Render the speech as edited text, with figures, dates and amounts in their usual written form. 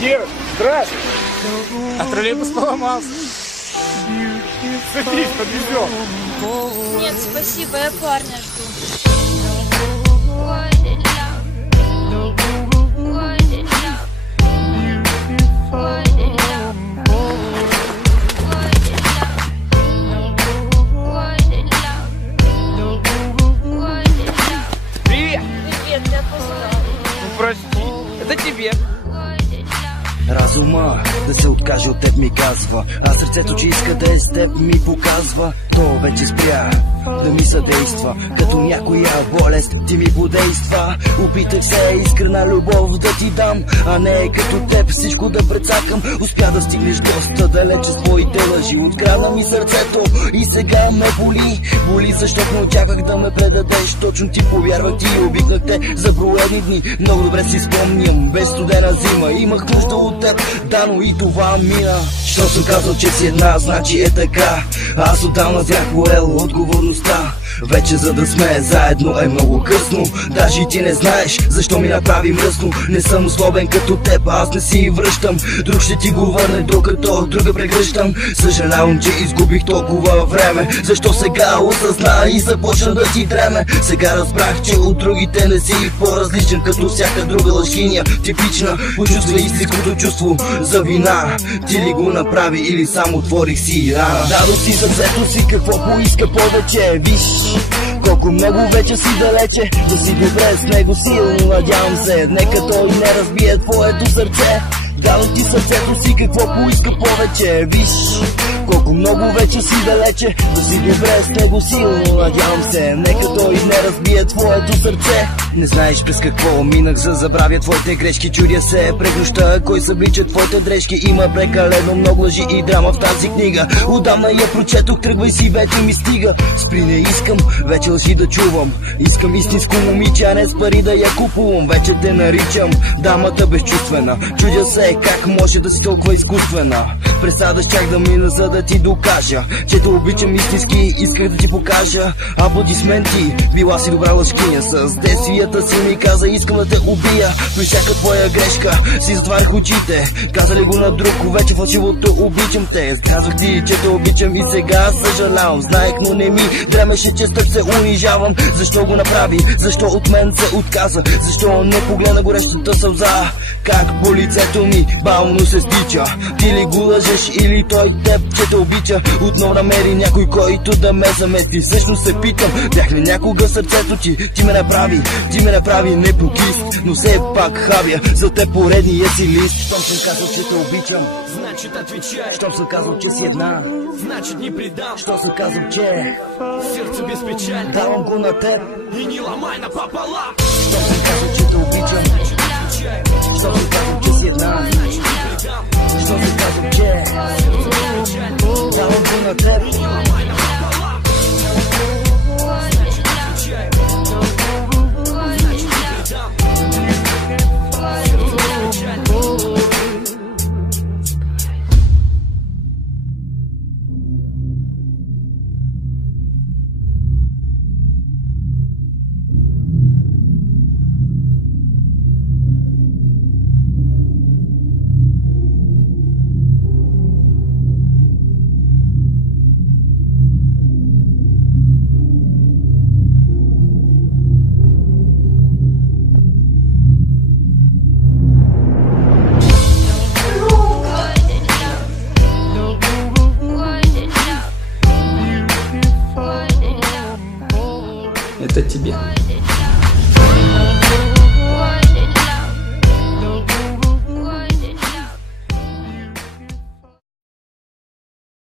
Дир, здравствуй! А троллейбус поломался. Садись, подвезем. Нет, спасибо, я парня жду. Привет! Привет, я опоздала. Ну прости, это тебе. Разума да се откаже от теб ми казва, а сърцето, че иска да е с теб, ми показва. То вече спря да ми съдейства, като някоя болест ти ми подейства. Опитах се искрена любов да ти дам, а не като теб всичко да прецакам. Успя да стигнеш доста далече с твоите лъжи, открадна ми сърцето и сега ме боли. Боли, защото не очаквах да ме предадеш, точно ти повярвах, ти обикнах те за броени дни. Много добре си спомням, без студена зима имах нужда от теб, да, но и това мина. Що съм казал, че си една, значи е така. Аз отдавна бях поел отговорността. Вече за да сме заедно е много късно. Даже и ти не знаеш защо ми направи мръсно. Не съм условен като теб, аз не си връщам. Друг ще ти го върне, докато друга прегръщам. Съжалявам, че изгубих толкова време. Защо сега осъзна и започна да ти дреме. Сега разбрах, че от другите не си по-различен, като всяка друга лъжкиня. Типична, почувства истинското чувство за вина. Ти ли го направи или само отворих си рана? Дадох си сърцето си, какво поиска повече. Виж колко много вече си далече, да си добре с него силно, надявам се. Нека той не разбие твоето сърце. Дадох ти сърцето си, какво поиска повече. Виж колко много вече си далече, да си добре с него силно, надявам се. Нека той не разбие твоето сърце. Не знаеш през какво минах, за забравя твоите грешки. Чудя се през нощта, кой съблича твоите дрежки. Има прекалено много лъжи и драма в тази книга. Отдавна я прочетох, тръгвай си, вече ми стига. Спри, не искам вече лъжи да чувам. Искам истинско момиче, а не с пари да я купувам. Вече те наричам дамата безчувствена. Чудя се как може да си толкова изкуствена. Пресадаш чак да мина, за да ти докажа, че те обичам истински, исках да ти покажа. Аплодисменти, била си добра лъжкиня. С действията си ми каза, искам да те убия. При всяка твоя грешка си затварях очите. Каза ли го на друг, вече фалшивото обичам те. Казах ти, че те обичам и сега съжалявам. Знаех, но не ми дремеше, че с теб се унижавам. Защо го направи? Защо от мен се отказа? Защо не погледна горещата сълза? Как по лицето ми бавно се стича? Ти ли го лъжеш или той теб, че те обича? Отново намери някой, който да ме замести. Всъщност се питам, бях ли някога сърцето ти? Ти ме направи непокист, но все пак хабя за теб поредния си лист. Щом съм казал, че те обичам, значит отвечай. щом съм казал, че си една, Значит не предам. що съм казал, че Сердце без печали. давам го на теб. И не ломай напополам. Щом съм казал, че те обичам, Значит отвечай. щом съм казал, че си една, Значит не предам. щом съм казал, че Сердце без печали. давам го на теб. И не ломай напополам. Значит отвечай. Значит не предам. Сердце без печали. Это тебе.